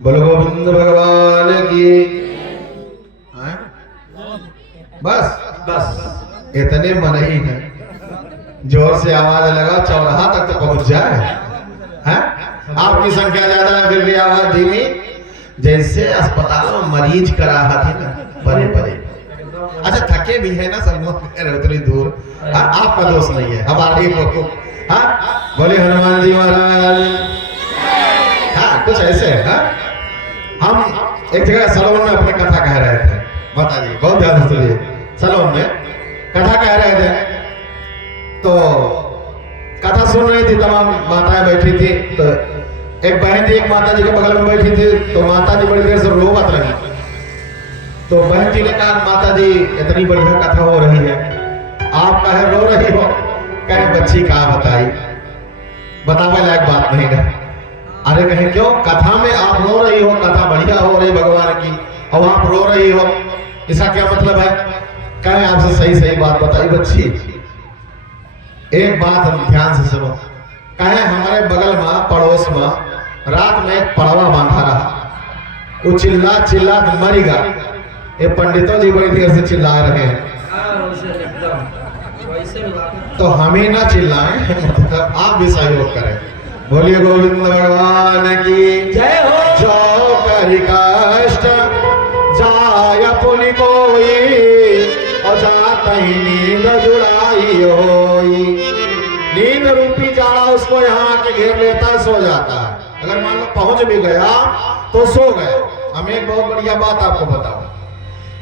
बोलो गोविंद भगवान की। बस बस इतने मन ही है, जोर से आवाज लगा चौराहा तक तो पहुंच जाए। हैं? आपकी संख्या ज्यादा है फिर भी आवाज धीमी, जैसे अस्पताल में मरीज करा थी ना परे परे। अच्छा थके भी है ना सब लोग उतनी दूर। आपका दोस्त नहीं है हमारे लोग। हाँ बोले हनुमान जी महाराज। हाँ कुछ ऐसे है। हाँ? हम एक जगह सलोन में अपनी कथा कह रहे थे, माता जी बहुत ध्यान से सुनिए। सलोन में कथा कह रहे थे तो कथा सुन रही थी, तमाम माताएं बैठी थी। तो एक बहन जी एक माता जी के बगल में बैठी थी, तो माता जी बड़ी देर से रोवत रही। तो बहन जी ने कहा माता जी इतनी बढ़िया कथा हो रही है, आप कहे रो रही हो? कहे बच्ची कहा बताई, बतावे लायक बात नहीं है। अरे कहे क्यों? कथा में आप रो रही हो, कथा बढ़िया हो रही भगवान की, और आप रो रही हो, इसका क्या मतलब है? कहे आपसे सही सही बात बताई बच्ची। एक बात हम ध्यान से सुनो। कहे हमारे बगल में पड़ोस में रात में एक पड़वा बांधा रहा, वो चिल्ला चिल्ला मरेगा। ये पंडितों जी बड़ी देर से चिल्ला रहे हैं, तो हमें ना चिल्लाएं, मतलब आप भी सहयोग करें। बोलिए गोविंद भगवान की जय हो। जो करी कष्ट जाय पुनि कोई, और जात ही नींद जुड़ाई होई। नींद रूपी जाड़ा उसको यहाँ के घेर लेता, सो जाता है। अगर मान लो पहुंच भी गया तो सो गए। हम एक बहुत बढ़िया बात आपको बताऊं।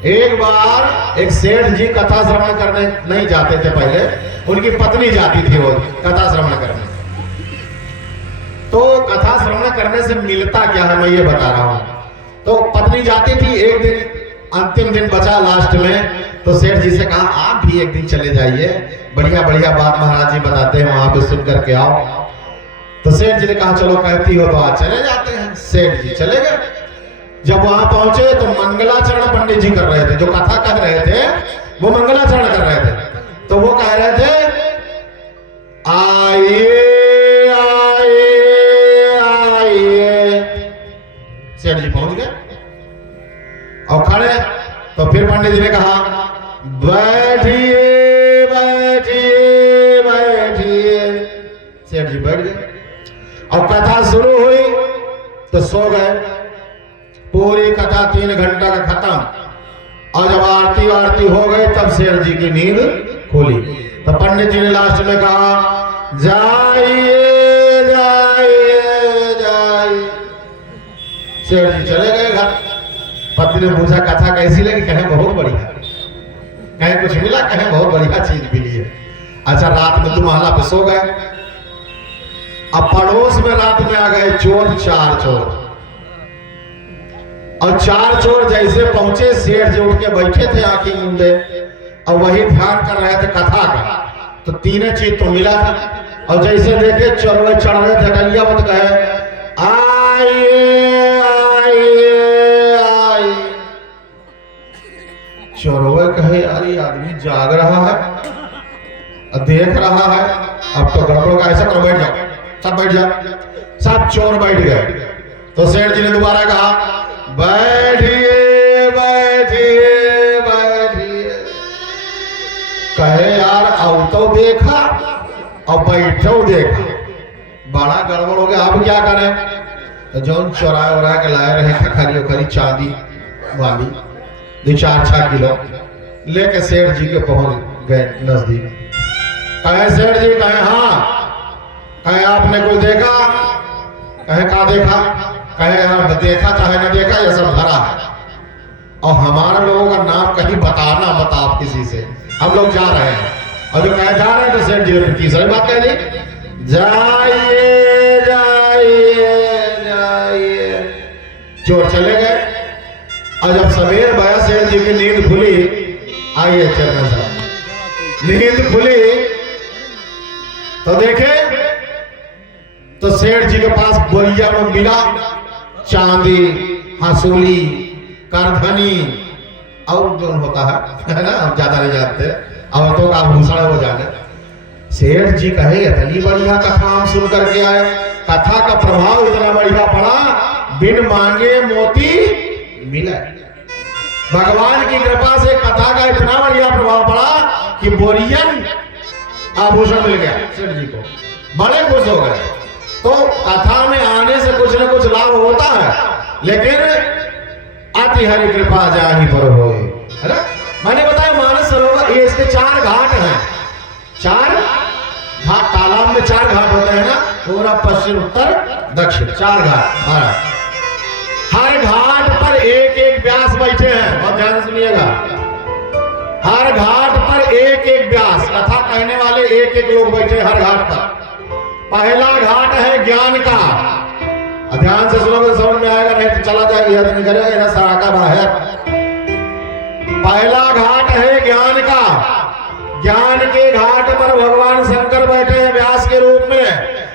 एक बार एक सेठ जी कथा श्रवण करने नहीं जाते थे पहले, उनकी पत्नी जाती थी वो कथा श्रवण करने। तो कथा श्रवण करने से मिलता क्या है मैं ये बता रहा हूं। तो पत्नी जाती थी, एक दिन अंतिम दिन बचा लास्ट में, तो सेठ जी से कहा आप भी एक दिन चले जाइए, बढ़िया बढ़िया बात महाराज जी बताते हैं, वहां पे सुन करके आओ। तो सेठ जी ने कहा चलो कहती हो तो आज चले जाते हैं। सेठ जी चले गए। जब वहां पहुंचे तो मंगलाचरण पंडित जी कर रहे थे, जो कथा कह रहे थे वो मंगलाचरण कर रहे थे। तो वो कह रहे थे आइए आइए आइए। सेठ जी पहुंच गए और खड़े। तो फिर पंडित जी ने कहा बैठिए बैठिए बैठिए। सेठ जी बैठ गए और कथा शुरू हुई तो सो गए। पूरी कथा 3 घंटा का खत्म, और जब आरती वारती हो गई तब सेठ जी की नींद खुली। तो पंडित जी ने लास्ट में कहा जाइए जाइए जाइए। सेठ जी चले गए घर। पत्नी ने पूछा कथा कैसी लगी? कहे बहुत बढ़िया। कहे कुछ मिला? कहे बहुत बढ़िया चीज मिली है। अच्छा रात में तुम महला पे सो गए। अब पड़ोस में रात में आ गए चोर, 4 चोर। और 4 चोर जैसे पहुंचे, सेठ जी उठ के बैठे थे आंखें मूंदे और वही ध्यान कर रहे थे कथा का। तो तीनों चीज तो मिला था। और जैसे देखे चोरवे चढ़ रहे थे, डलिया मत कहे आइए आइए आइए। चोरवे कहे यार ये आदमी जाग रहा है और देख रहा है, अब तो गड़बड़ का। ऐसा करो, बैठ जाओ, सब बैठ जाओ। सब चोर बैठ गए। तो सेठ जी ने दोबारा कहा बैठिए बैठिए बैठिए। कहे यार अब तो देखा और बैठो देखा, बड़ा गड़बड़ हो गया, अब क्या करें। तो जौन चौराहे वराहे के लाए रहे खरी खरी चांदी वाली 2-4 किलो लेके सेठ जी के पहुंच गए नजदीक। कहे सेठ जी, कहे हाँ। कहे आपने कुछ देखा? कहे का देखा? कहे यार देखा चाहे न देखा ये सब धरा है और हमारे लोगों का नाम कहीं बताना मत आप किसी से, हम लोग जा रहे हैं। और जो कहे जा रहे हैं तो सेठ जी ने तीसरी बात कह दी, जाइए जाइए जाइए। चोर चले गए। और जब सवेर भया सेठ जी की नींद खुली, आइए चलना साहब, नींद खुली तो देखे तो सेठ जी के पास बोरिया में मिला चांदी, हसूली, करधनी और जो होता है ना, हम ज्यादा नहीं जानते, औरतों का आभूषण हो जाने। सेठ जी कहे इतनी बढ़िया कथा हम सुन करके आए, कथा का प्रभाव इतना बढ़िया पड़ा, बिन मांगे मोती मिला। भगवान की कृपा से कथा का इतना बढ़िया प्रभाव पड़ा कि बोरियन आभूषण मिल गया सेठ जी को, बड़े खुश हो गए। तो कथा में आने से कुछ न कुछ लाभ होता है, लेकिन अति हरि कृपा जाहि पर होए, है ना। मैंने बताया मानस सरोवर ये इसके 4 घाट हैं। 4 घाट, तालाब में 4 घाट होते हैं ना, पूरा पश्चिम उत्तर दक्षिण 4 घाट। हर घाट पर एक एक व्यास बैठे हैं, बहुत ध्यान से सुनिएगा। हर घाट पर एक एक व्यास, कथा कहने वाले एक एक लोग बैठे हर घाट पर। पहला घाट है ज्ञान का, ध्यान से सुनोगे समझ में आएगा, नहीं तो चला जाएगा, याद नहीं करेगा सारा का बाहर। पहला घाट है ज्ञान का। ज्ञान के घाट पर भगवान शंकर बैठे हैं व्यास के रूप में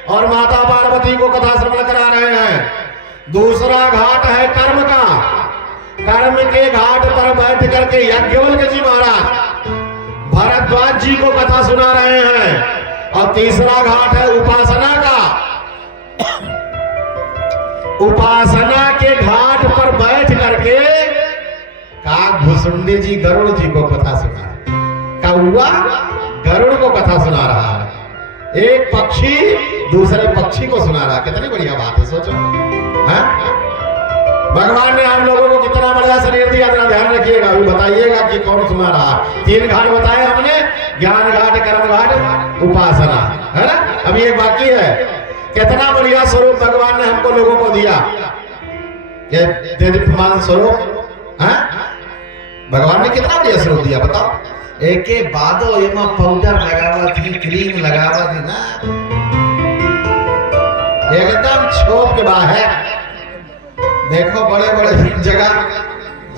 और माता पार्वती को कथा श्रवण करा रहे हैं। दूसरा घाट है कर्म का। कर्म के घाट पर बैठ करके याज्ञवल्क्य जी महाराज भरद्वाज जी को कथा सुना रहे हैं। और तीसरा घाट है उपासना का। उपासना के घाट पर बैठ करके काकभुसुंडी जी गरुड़ जी को कथा सुना रहे। कौआ गरुड़ को कथा सुना रहा है, एक पक्षी दूसरे पक्षी को सुना रहा है। कितनी बढ़िया बात है, सोचो है? भगवान ने हम लोगों को कितना बढ़िया शरीर दिया, जरा ध्यान रखिएगा, अभी बताइएगा कि कौन सुना रहा है। 3 घाट बताए हमने, ज्ञान घाट, कर्म घाट, उपासना, है ना। अभी एक बाकी है। कितना बढ़िया स्वरूप भगवान ने हमको लोगों को दिया, ये देदीप्यमान स्वरूप है। भगवान ने कितना बढ़िया स्वरूप दिया बताओ। एक बादो एमा पाउडर लगावा थी, क्रीम लगावा थी ना, एकदम छोप के बाहर। देखो बड़े बड़े जगह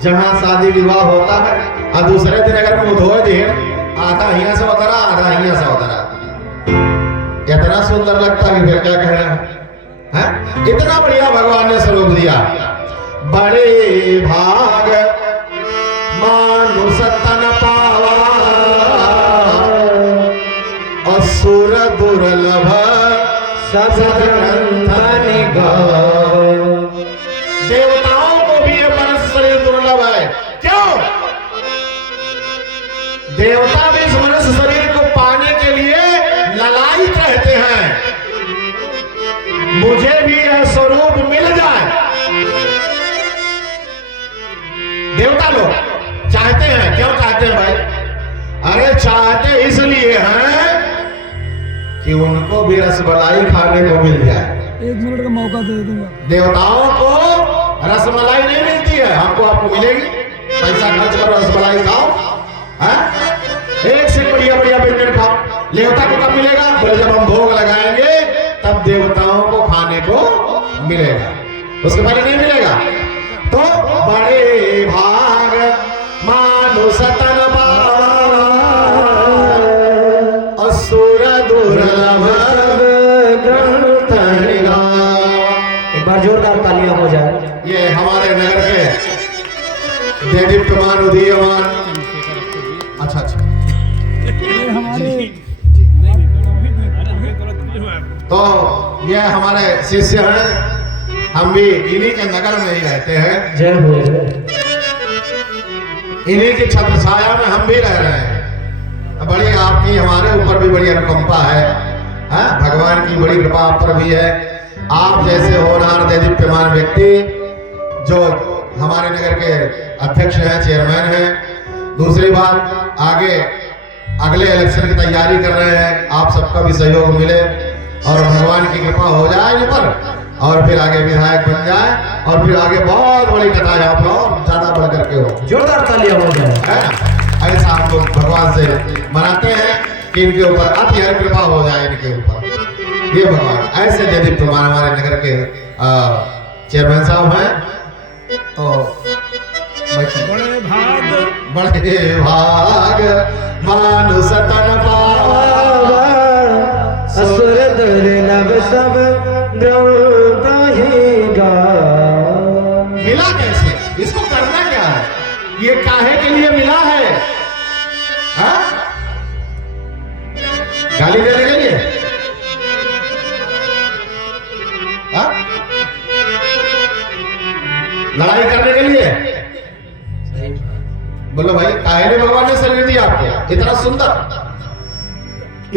जहां शादी विवाह होता है और दूसरे दिन अगर मुंह धोए दे, आधा हिया से उतरा आधा हिया से उतरा, इतना सुंदर लगता है, फिर क्या कहना है। इतना बढ़िया भगवान ने स्वरूप दिया। बड़े भाग मानुष तन पावा, असुर दुर्लभ सदग्रंथ निगाह। देवताओं को भी ये मनुष्य शरीर दुर्लभ है। क्यों? देवता भी इस मनुष्य शरीर को पाने के लिए ललायित रहते हैं, मुझे भी यह स्वरूप मिल जाए। देवता लोग चाहते हैं। क्यों चाहते हैं भाई? अरे चाहते इसलिए हैं कि उनको भी रसमलाई खाने को मिल जाए। 1 मिनट का मौका दे दूंगा। देवताओं को रसमलाई नहीं मिलती है, हमको आपको मिलेगी। पैसा खर्च करो, रसमलाई खाओ, है? एक से बढ़िया बढ़िया व्यंजन खाओ। देवता को कब मिलेगा? बोले जब हम भोग लगाएंगे तब देवताओं को खाने को मिलेगा, उसके पहले नहीं मिलेगा। तो बड़े भाग मानुष तन पावा, असुर दुर्लभ तनि गावा। एक बार जोरदार तालियां हो जाए। ये हमारे नगर के देदीप्यमान उदीयमान, अच्छा ये हमारे तो ये हमारे शिष्य हैं, हम भी इन्हीं के नगर में ही रहते हैं, जय हो जय। इन्हीं की छत्र छाया में हम भी रह रहे हैं। बड़ी आपकी हमारे ऊपर भी बड़ी अनुकंपा है, हाँ? भगवान की बड़ी कृपा आप पर भी है। आप जैसे होनहार देदीप्यमान व्यक्ति जो हमारे नगर के अध्यक्ष हैं, चेयरमैन हैं। दूसरी बात, आगे अगले इलेक्शन की तैयारी कर रहे हैं, आप सबका भी सहयोग मिले और भगवान की कृपा हो जाए इन पर, और फिर आगे विधायक बन जाए, और फिर आगे बहुत बड़ी कथा यहाँ पर और ज्यादा बढ़ करके हो। जोरदार तालियां हो जाए। है ना? ऐसा हम लोग भगवान से मनाते हैं कि इनके ऊपर अति हर कृपा हो जाए इनके ऊपर। ये भगवान ऐसे देदीप्यमान हमारे नगर के चेयरमैन साहब हैं। तो बड़े भाग बड़े भाग मानुष तन पावा, असुर दुर्लभ सब द्रोहिगा। मिला कैसे? इसको करना क्या है? ये काहे के लिए मिला है? हाँ? गाली देने के लिए? हाँ? लड़ाई करने के लिए? बोलो भाई, काहे ने भगवान ने शरीर दिया आपको इतना सुंदर?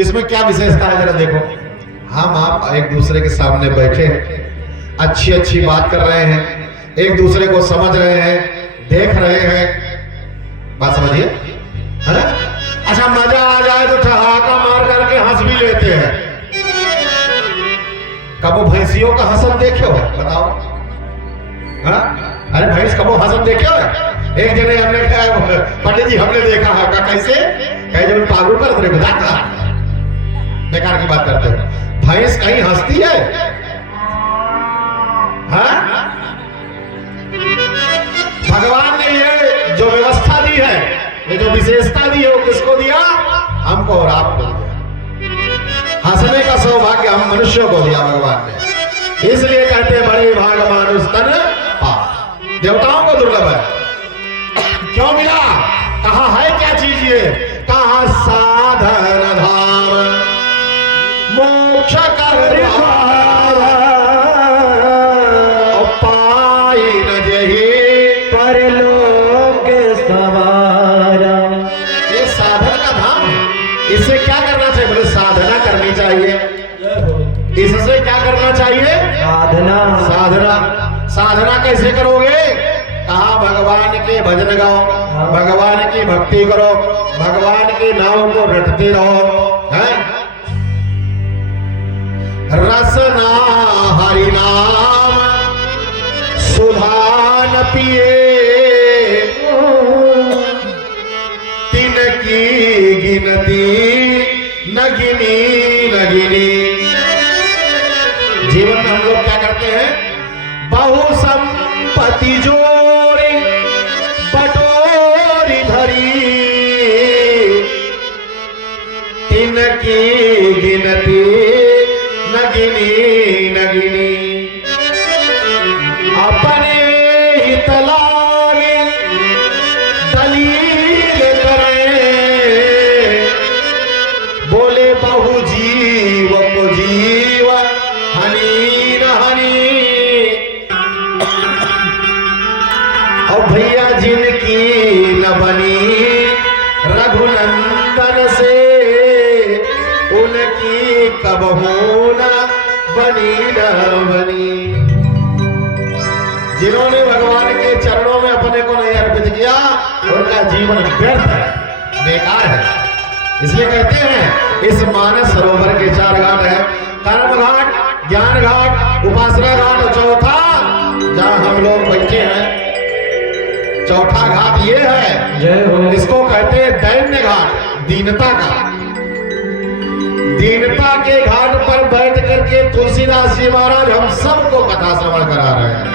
इसमें क्या विशेषता है जरा देखो। हम आप एक दूसरे के सामने बैठे अच्छी अच्छी बात कर रहे हैं, एक दूसरे को समझ रहे हैं, देख रहे हैं, बात समझिए, है ना? अच्छा, मजा आ जाए तो ठहाका मार करके हंस भी लेते हैं। कबो भैंसियों का हंसन देखे हो? बताओ। हाँ? अरे भैंस कबो हंसन देखे हो? एक जने हमने कहा, पंडित जी हमने देखा है। का कैसे? कहे जब पागल कर रहे बताता, बेकार की बात करते हो। भैंस कहीं हंसती है? हाँ? भगवान ने ये जो व्यवस्था दी है, ये जो विशेषता दी है, वो किसको दिया? हमको और आपको दिया। हंसने का सौभाग्य हम मनुष्यों को दिया भगवान ने। इसलिए कहते हैं बड़े भाग मानुष तन पावा। देवताओं को दुर्लभ है। क्यों मिला? कहा है क्या चीज ये? कहा साधन धाम मोक्ष कर पाई न जही परलोक सवारा। ये साधन का धाम है। इससे क्या करना चाहिए? बोले साधना करनी चाहिए। इससे क्या करना चाहिए? साधना। साधना। साधना कैसे करोगे? कहा भगवान के भजन गाओ, भगवान की भक्ति करो, भगवान के नाम को रटते रहो, है? रसना हरि नाम सुधा न पिए, तिनकी गिनती न गिनी न गिनी। जीवन में हम लोग क्या करते हैं? बहु संपत्ति जोड़ी बटोरी धरी, तिनकी गिनती न गिनी न गिनी। अपने हित लागे दलील करें, बोले बहु जीव को जीव हनी न हनी। और भैया जिनकी न बनी रघुनंदन से, उनकी कब होना बनी न बनी। जिन्होंने भगवान के चरणों में अपने को नहीं अर्पित किया, उनका जीवन व्यर्थ है, बेकार है। इसलिए कहते हैं इस मानस सरोवर के 4 घाट है, कर्म घाट, ज्ञान घाट, उपासना घाट, और चौथा जहां हम लोग बैठे हैं, चौथा घाट ये है। जय हो। इसको कहते हैं दैन्य घाट, दीनता का। दीनता के घाट पर बैठ करके तुलसीदास जी महाराज हम सबको कथा श्रवण करा रहे हैं।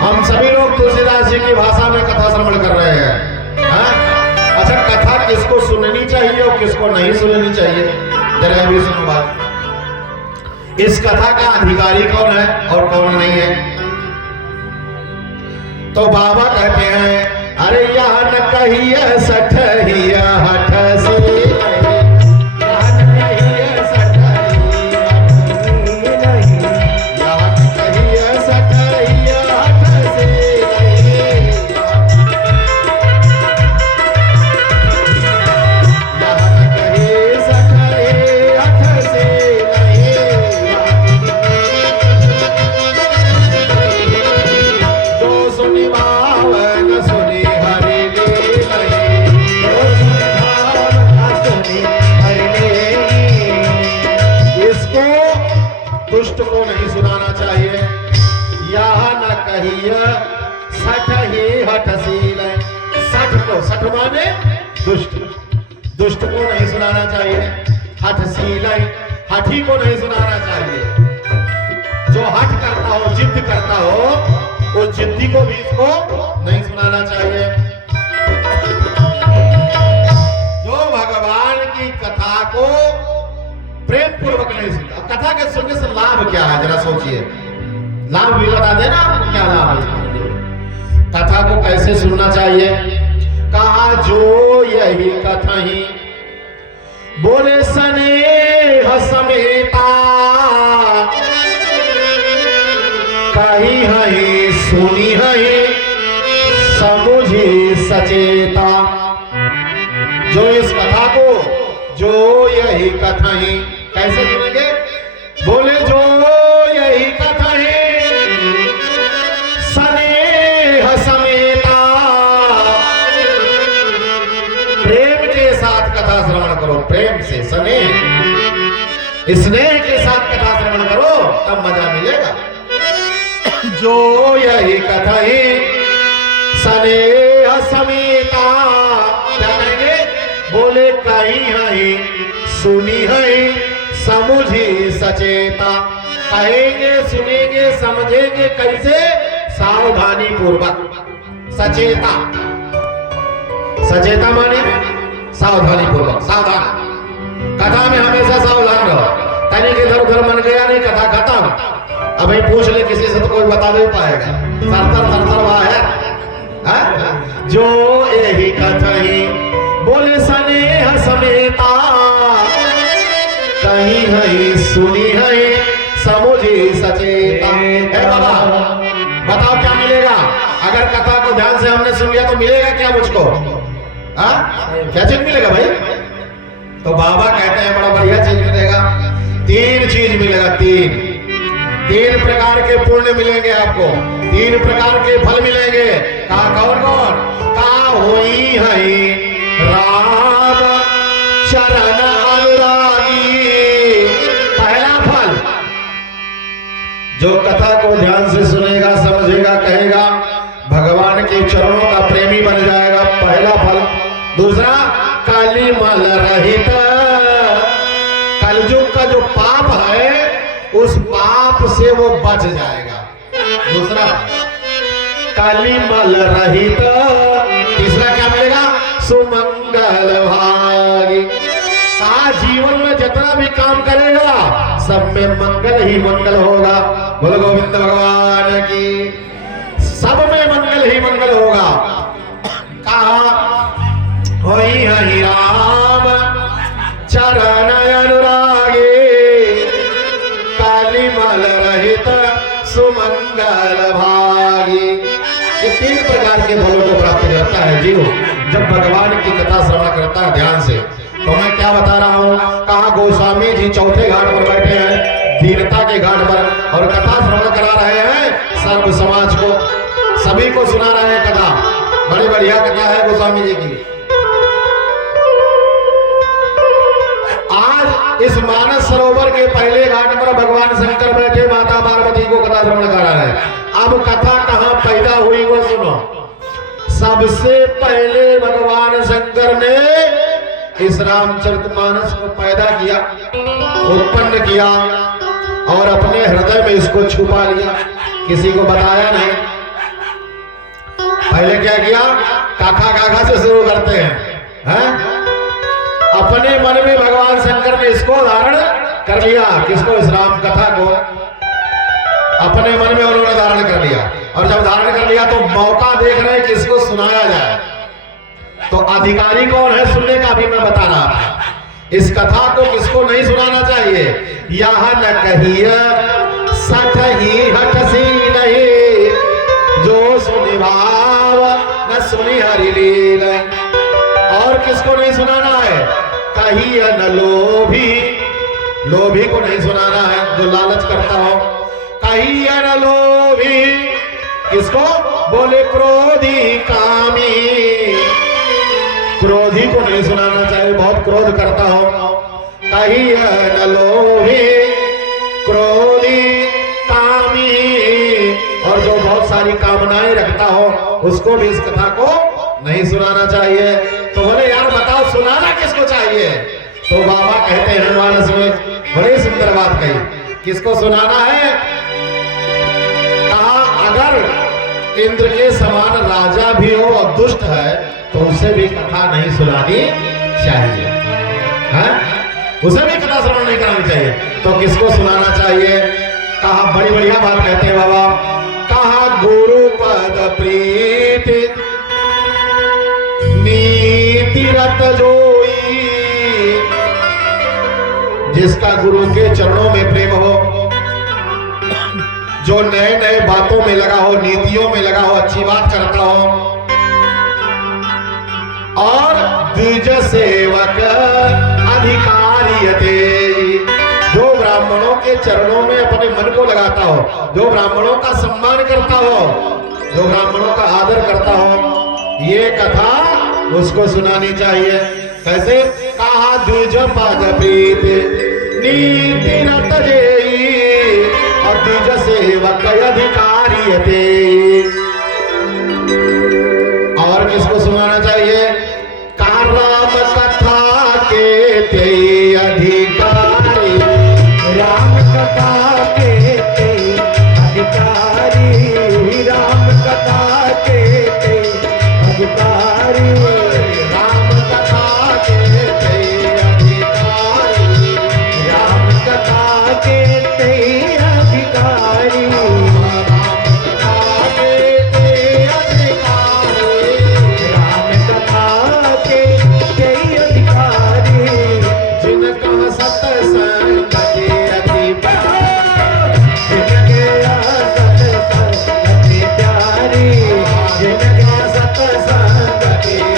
हम सभी लोग तुलसीदास जी की भाषा में कथा श्रवण कर रहे हैं। हाँ? अच्छा, कथा किसको सुननी चाहिए और किसको नहीं सुननी चाहिए, जरा ये भी सुनो बात। इस कथा का अधिकारी कौन है और कौन नहीं है? तो बाबा कहते हैं, अरे यह न कहिए सठहिया हठ से, दुष्ट को नहीं सुनाना चाहिए। यह न कहिए सठ ही हठशील, सठ को, सठ माने दुष्ट, दुष्ट को नहीं सुनाना चाहिए। हठशील, हठी को नहीं सुनाना चाहिए। जो हठ करता हो, जिद करता हो, उस जिद्दी को भी इसको नहीं सुनाना चाहिए। जो भगवान की कथा को प्रेम पूर्वक नहीं सुनता। कथा के सुनने से लाभ क्या है, जरा सोचिए। लाभ भी बता देना आपको, क्या लाभ है। कथा को कैसे सुनना चाहिए? कहा जो यही कथा ही बोले स्नेह समेता, कही है सुनी है समुझी सचेता। जो इस कथा को, जो यही कथा ही कैसे सुनेंगे? बोले जो यही कथा है स्नेह समेता, प्रेम के साथ कथा श्रवण करो। प्रेम से, स्नेह के साथ कथा श्रवण करो, तब मजा मिलेगा। जो यही कथा है स्नेह समेता, क्या कहेंगे? बोले कही है सुनी है समुझी सचेता। कहेंगे, सुनेंगे, समझेंगे कैसे? सावधानी पूर्वक। सचेता, सचेता माने सावधानी पूर्वक, सावधान। कथा में हमेशा सावधान रहो। तनिक इधर उधर मन गया नहीं, कथा खत्म। अब पूछ ले किसी से तो कोई बता नहीं पाएगा। सरतर सरतर वहां है। जो यही कथा ही बोले स्नेह समेता, कही है सुनी है समुझी सचेता। है बाबा, बताओ क्या मिलेगा अगर कथा को ध्यान से हमने सुन लिया? तो मिलेगा क्या मुझको? क्या चीज मिलेगा भाई? तो बाबा कहते हैं बड़ा बढ़िया चीज मिलेगा। तीन चीज मिलेगा, तीन प्रकार के पुण्य मिलेंगे आपको, तीन प्रकार के फल मिलेंगे। कहा कौन कौन? कहा होई है राम चरण अनुरागी। पहला फल, जो कथा को ध्यान से सुनेगा, समझेगा, कहेगा, भगवान के चरणों का प्रेमी बन जाएगा, पहला फल। दूसरा, कालीमल रहित, कलयुग का जो पाप है उस पाप से वो बच जाएगा। दूसरा, कालीमल रहित। तीसरा क्या मिलेगा? सुमंगल भागी। कहा जीवन में जितना भी काम करेगा सब में मंगल ही मंगल होगा। बोलो गोविंद भगवान की, सब में मंगल ही मंगल होगा। कहा होई है राम चरण अनुरागी, कालीमल रहित सुमंगल भागी। ये तीन प्रकार के फलों को प्राप्त करता है जीव जब भगवान की कथा श्रवण करता है ध्यान से। तो मैं क्या बता रहा हूँ? कहा गोस्वामी जी चौथे घाट पर बैठे हैं, दीनता के घाट पर, और कथा श्रवण करा रहे हैं सर्व समाज को, सभी को सुना रहे हैं कथा। बड़ी बढ़िया कथा है गोस्वामी जी की। आज इस मानस सरोवर के पहले घाट पर भगवान शंकर बैठे, माता पार्वती को कथा श्रवण करा रहे हैं। अब कथा कहाँ पैदा हुई वो सुनो। सबसे पहले भगवान शंकर ने इस रामचरितमानस को पैदा किया, उत्पन्न किया और अपने हृदय में इसको छुपा लिया, किसी को बताया नहीं। पहले क्या किया? काका काका से शुरू करते हैं? अपने मन में भगवान शंकर ने इसको धारण कर लिया। किसको? इस राम कथा को अपने मन में उन्होंने धारण कर लिया। और जब धारण कर लिया तो मौका देख रहे हैं किसको सुनाया जाए। तो अधिकारी कौन है सुनने का भी मैं बता रहा था। इस कथा को किसको नहीं सुनाना चाहिए? यह न कहिए सठ ही हटसी नहीं, जो सुनि भाव न सुनि हरि लीला। और किसको नहीं सुनाना है? कहिए न लोभी, लोभी को नहीं सुनाना है जो लालच करता हो। कहिए न लोभी, किसको? बोले क्रोधी कामी, क्रोधी को नहीं सुनाना चाहिए, बहुत क्रोध करता हो। कहिए न लोभी क्रोधी कामी, और जो बहुत सारी कामनाएं रखता हो उसको भी इस कथा को नहीं सुनाना चाहिए। तो बोले यार बताओ सुनाना किसको चाहिए? तो बाबा कहते हैं मानस में बड़ी सुंदर बात कही। किसको सुनाना है? कहा अगर इंद्र के समान राजा भी हो और दुष्ट है तो उसे भी कथा नहीं सुनानी चाहिए, है? उसे भी कथा श्रवण नहीं करानी चाहिए। तो किसको सुनाना चाहिए? कहा बड़ी बढ़िया बात कहते हैं बाबा। कहा गुरु पद प्रीति नीति रत जोई, जिसका गुरु के चरणों में प्रेम हो, जो नए नए बातों में लगा हो, नीतियों में लगा हो, अच्छी बात करता हो, और द्विज सेवक अधिकारियते, जो ब्राह्मणों के चरणों में अपने मन को लगाता हो, जो ब्राह्मणों का सम्मान करता हो, जो ब्राह्मणों का आदर करता हो, ये कथा उसको सुनानी चाहिए। कैसे? कहा द्विज पद प्रीति नीति रत जेई, और द्विज सेवक अधिकारियते। और किसको सुनाना चाहिए? कहा राम कथा के ते अधिकारी, राम कथा के ते अधिकारी, राम कथा के ते अधिकारी, राम कथा के ते अधिकारी, राम कथा के ते अधिकारी, राम कथा के ते अधिकारी, जिनका सत्संग के अधिकारी, जिनके सत्संग अति प्यारी, जिनके सत्संग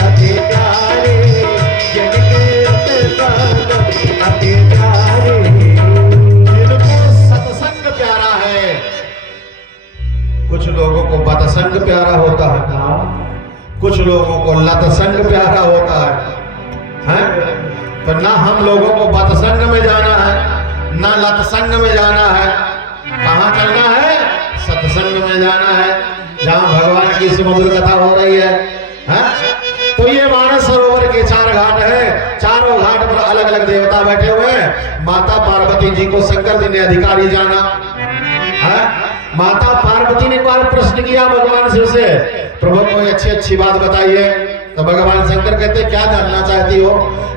अति प्यारी, जिनके सत्संग अति प्यारी। जिनको सत्संग प्यारा है। कुछ लोगों को बतसंग प्यारा होता है, कुछ लोगों को लतसंग प्यारा होता है? तो ना हम लोगों को बतसंग में जाना है ना लतसंग में जाना है। कहाँ चलना है? सत्संग में जाना है, जहाँ भगवान की सुमधुर कथा हो रही है। तो ये मानस सरोवर के 4 घाट है, चारों घाट पर अलग अलग देवता बैठे हुए हैं। माता पार्वती जी को शंकर जी ने अधिकारी जाना है। माता पार्वती ने एक बार प्रश्न किया भगवान शिव से, प्रभु कोई अच्छी बात बताइए। तो भगवान शंकर कहते क्या जानना चाहती हो?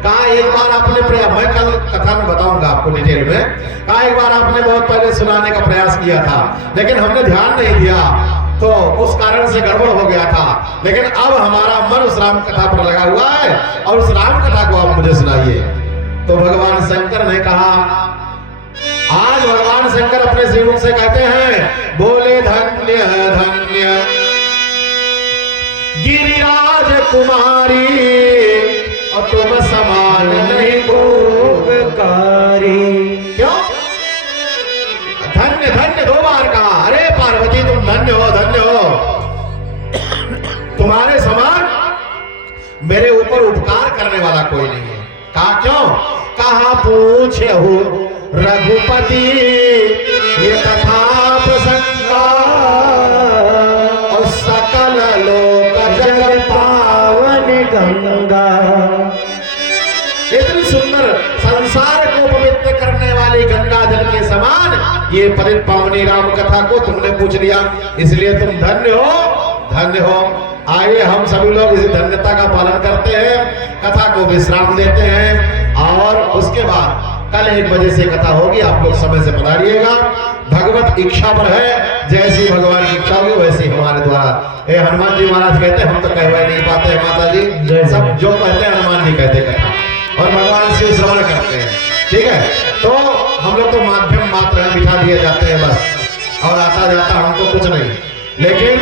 कहा एक बार आपने मैं कल कथा में बताऊंगा आपको डिटेल में। कहा एक बार आपने बहुत पहले सुनाने का प्रयास किया था, लेकिन हमने ध्यान नहीं दिया, तो उस कारण से गड़बड़ हो गया था। लेकिन अब हमारा मन उस राम कथा पर लगा हुआ है और उस राम कथा को आप मुझे सुनाइए। तो भगवान शंकर ने कहा, आज भगवान शंकर अपने सेवक से कहते हैं, बोले धन्य धन्य गिरिराज कुमारी, और तुम समान नहीं उपकारी। क्यों? धन्य धन्य 2 बार कहा। अरे पार्वती तुम धन्य हो, धन्य हो, तुम्हारे समान मेरे ऊपर उपकार करने वाला कोई नहीं है। कहा क्यों? कहा पूछे हो रघुपति ये कथा प्रसंगा, और सकल लोक जग पावन गंगा। समान ये पतित पावनी राम कथा को तुमने पूछ लिया, इसलिए तुम धन्य हो, धन्य हो। आइए हम सभी लोग इस धन्यता का पालन करते हैं, कथा को विश्राम देते हैं और उसके बाद कल 1 बजे से कथा होगी। आप लोग समय से पधारिएगा। भगवत इच्छा पर है, जैसी भगवान की इच्छा होगी वैसी हमारे द्वारा। ये हनुमान जी महाराज कहते हैं, हम तो कहवा नहीं पाते हैं माता जी, सब जो कहते हैं हनुमान जी कहते कथा और भगवान शिव श्रवण करते हैं। ठीक है, तो हम लोग तो माध्यम मात्र है, बिठा दिए जाते हैं बस, और आता जाता हमको कुछ नहीं, लेकिन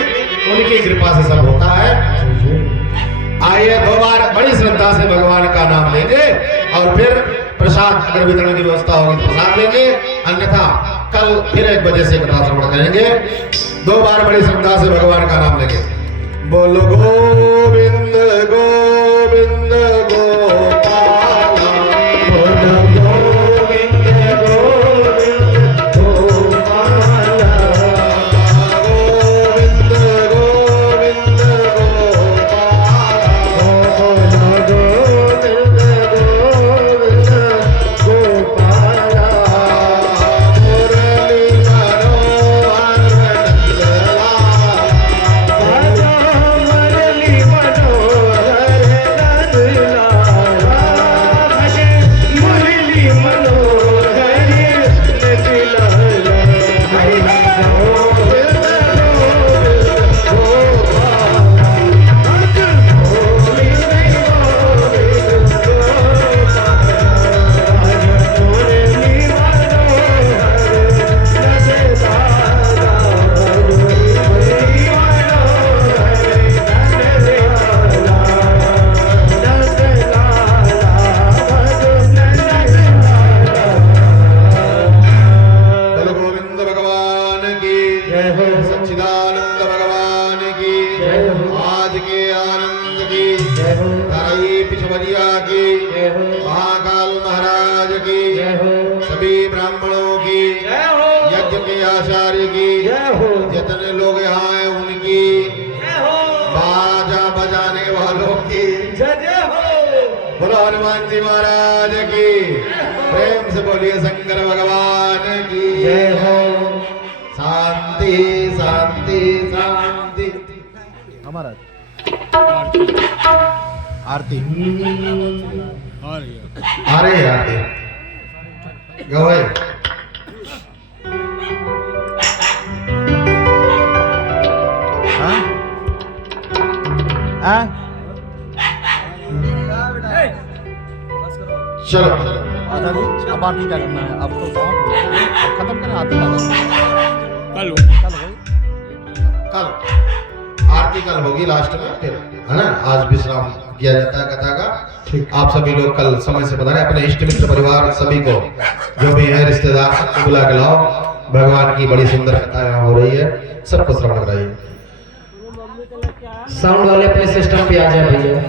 उनकी कृपा से सब होता है। आइए 2 बार बड़ी श्रद्धा से भगवान का नाम लेंगे और फिर प्रसाद अगर वितरण की व्यवस्था होगी तो प्रसाद लेंगे, अन्यथा कल फिर 1 बजे से कथा श्रवण करेंगे। 2 बार बड़ी श्रद्धा से भगवान का नाम लेंगे। बोलो गोविंद गोविंद गोपाला, बोलो गोविंद गोविंद गोपाला, गोविंद गोविंद गोपाला, बोलो गोविंद गोविंद गोपाला, मुरली मनोहर नंदलाला, राजा मुरली मनोहर नंदलाला, भजे मुरली मनोहर नंदलाला, हरि गोविंद गोविंद गोपाला, गोविंद गोविंद गोपाला, मुरली बोलो गोविंद भगवान की, जय हो, सच्चिदानंद भगवान की, जय हो, आज के आनंद की, जय हो, ताई पिछवरिया की, जय हो, महाकाल महाराज की, जय हो, सभी ब्राह्मणों की, जय हो, यज्ञ के आचार्य की, जय हो, जितने लोग यहाँ हैं उनकी, जय हो, बाजा बजाने वालों की, जय हो, बोलो हनुमान जी महाराज की, प्रेम से बोलिए शंकर भगवान की जय हो। शांति शांति शांति। हमारा आरती आ रही है आरती गवाई। चलो अब आरती क्या करना है? अब तो खत्म करें आरती कल कल आरती कल होगी लास्ट में, फिर है ना आज विश्राम किया जाता है कथा का। ठीक, आप सभी लोग कल समय से पधारें, अपने इष्ट मित्र परिवार सभी को जो भी है रिश्तेदार सबको बुला के लाओ। भगवान की बड़ी सुंदर कथा यहाँ हो रही है, सबको श्रवण कराइए। साउंड वाले अपने सिस्टम पे आ जाए भैया।